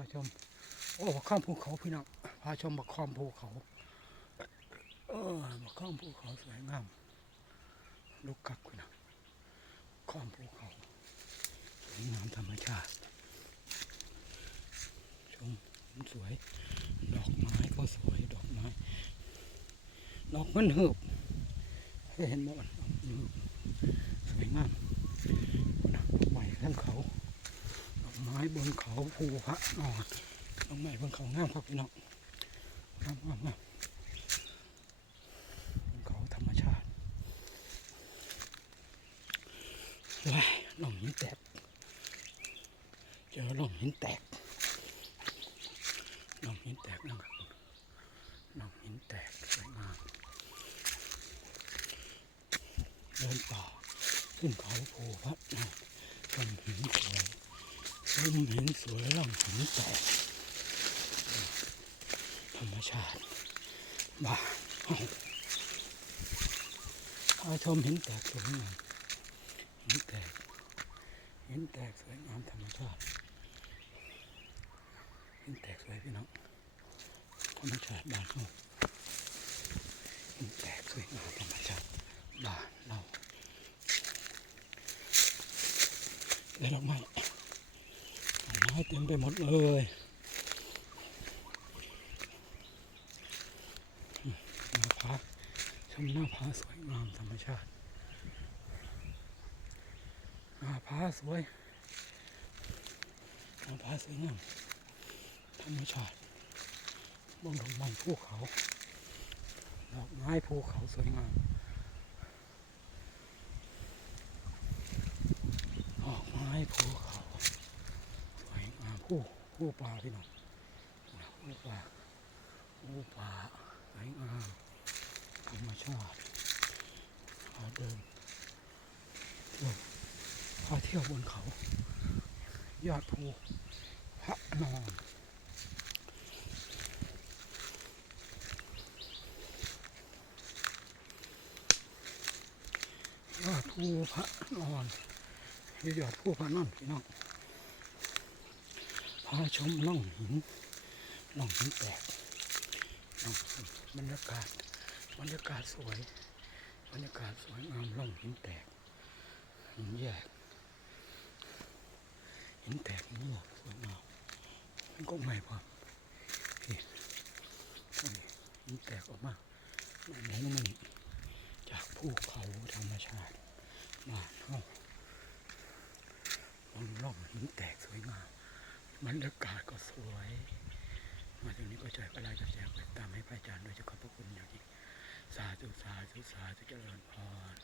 าชม โอ้บักข้ามภูเขาพี่น้องพาชมบักข้ามภูเขาเออบักข้ามภูเขาสวยงามลูกกักพี่น้องข้ามภูเขาสวยงามธรรมชาติชมสวย ดอกไม้ก็สวยดอกไม้ดอกมันเหืบเห็นบ่มันดอกมันหืบสวยงามดอกไม้ทั้งเขา ดอกไม้บนเขาภูพระนอนดอกไม้บนเขางามครับพี่น้องงามงามงามบนเขาธรรมชาติว้ายล่องหินแตก เจอล่องหินแตกล่องหินแตกนะครับล่องหินแตกสวยงามเดินต่อขึ้นเขาภูพระนอนชมหินสวย ต้นหินสวยล่องหินแตกธรรมชาติบ้าเอาชมหินแตกสวยงามหินแตกหินแตกสวยงามธรรมชาติหินแตกสวยพี่น้องธรรมชาติบ้านเราหินแตกสวยงามธรรมชาติบ้านเราได้ดอกไม้ต้นไม้ เต็มไปหมดเลยหน้าผาชมหน้าผาสวยงามธรรมชาติหน้าผาสวยหน้าผาสวยงามธรรมชาติบนดอกไม้ภูเขาดอกไม้ภูเขาสวยงามดอกไม้ภูเขา สวยงาม ผู้ปลาพี่น้องผู้ปลาผู้ปลาสวยงามธรรมชาติพาเดินเที่ยวพาเที่ยวบนเขายอดภูพระนอนยอดภูพระนอนอยู่ยอดภูพระนอนพี่น้อง พาชมล่องหินล่องหินแตกล่องหินบรรยากาศบรรยากาศสวย บรรยากาศสวยงามล่องหินแตกหินแยกหินแตกหินแยกสวยงามมันก็ไม่พอนี่หินแตกออกมาไหลลงมานี่จากภูเขาธรรมชาติบ้านเฮาล่องล่องหินแตกสวยงาม บรรยากาศก็สวย มาถึงนี้ก็ช่วยอะไรกับแจกไปตามให้พระอาจารย์โดยเฉพาะพระคุณอย่างยิ่งสาธุสาธุสาธุเจริญพร